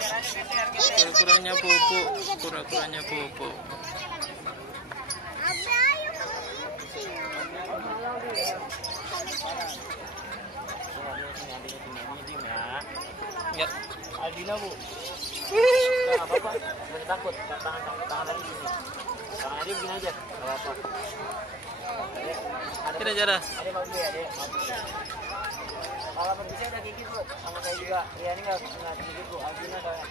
Kura-kuranya bobo, kura-kuranya bobo. Ya, Aldina bu. Nggak apa-apa, jangan takut. Tangan tadi gini. Tangan tadi begini aja, nggak apa-apa. tidak Jara. Ada bagus ya, ada. Kalau berbisa ada gigit bu, sama saya juga. Ya ini nggak gigit bu, Aldina saya.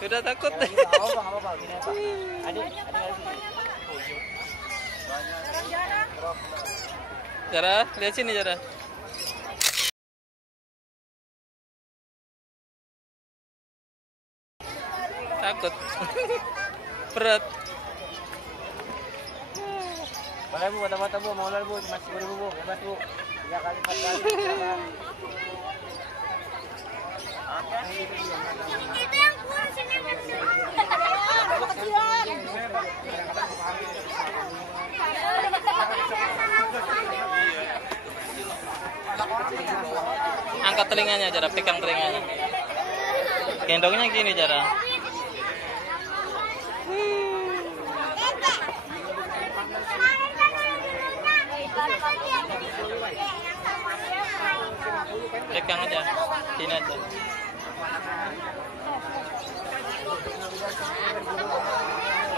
Sudah takut. Nggak apa-apa, gini apa? Adik nggak sini. Jara, lihat sini Jara. Takut. Berat. Boleh bu, mata-mata bu, mau lari bu, cuma 10.000 bu, bebas bu. 3 kali 4 kali. Itu yang kurang sini Angkat telinganya Jara, pegang telinganya. Gendongnya gini Jara. Pegang aja, sini aja.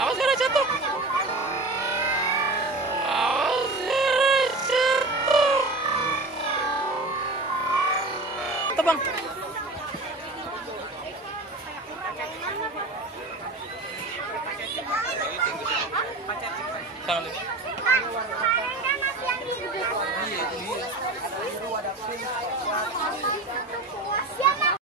Awas Jara jatuh. Awas Jara jatuh. Tebang. Jangan dulu. Siapa?